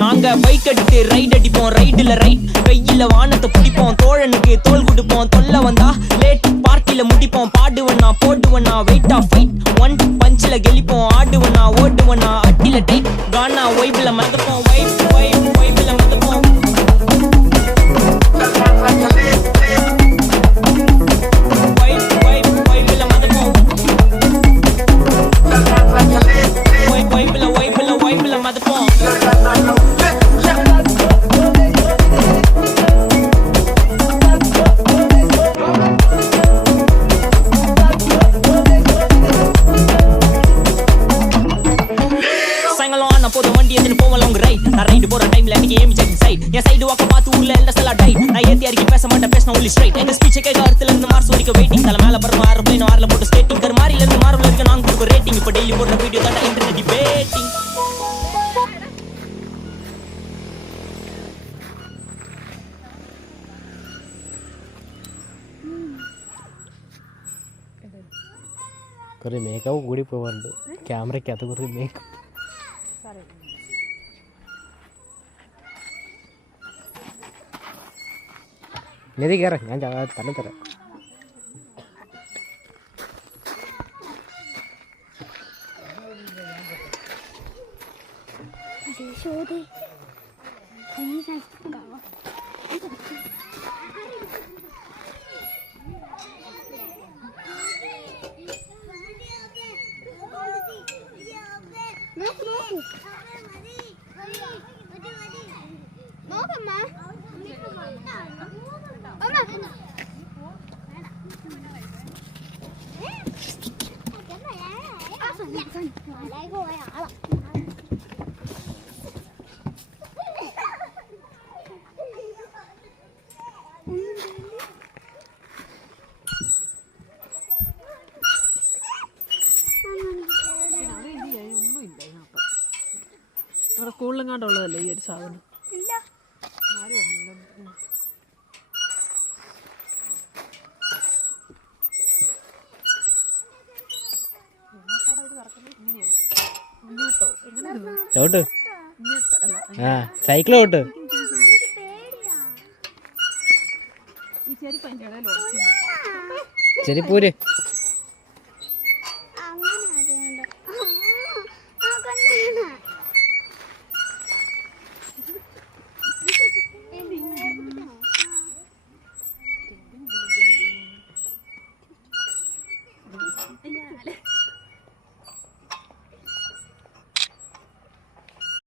நாங்க பைக் எடுத்து ரைட் அடிப்போம், ரைடுல ரைட் கையில வானத்தை பிடிப்போம், தோழனுக்கு தோல் கொடுப்போம், தொல்லை வந்தா லேட் பார்ட்டில முடிப்போம், பாடுவனா போடுவனா வெயிட் ஆஃப் ஃபைட் ஒன் பஞ்சில கெளிப்போம், ஆடுவனா ஓடுவனா அட்டில டைட் கானா வைப்ல மதப்போம், வைப்ல மதப்போம். കുറേ മേക്കപ്പ് കൂടി പോകാറുണ്ട് ക്യാമറയ്ക്കകത്ത് കുറേ മേക്കപ്പ്. നിധി കയറാം, ഞാൻ തന്നെ തരാം. അവിടെ സ്കൂളിലെങ്ങാണ്ടുള്ളതല്ലേ ഈ ഒരു സാധനം? ചോട്ട് ആ സൈക്കിൾ ചോട്ട് ചെരിപ്പൂര്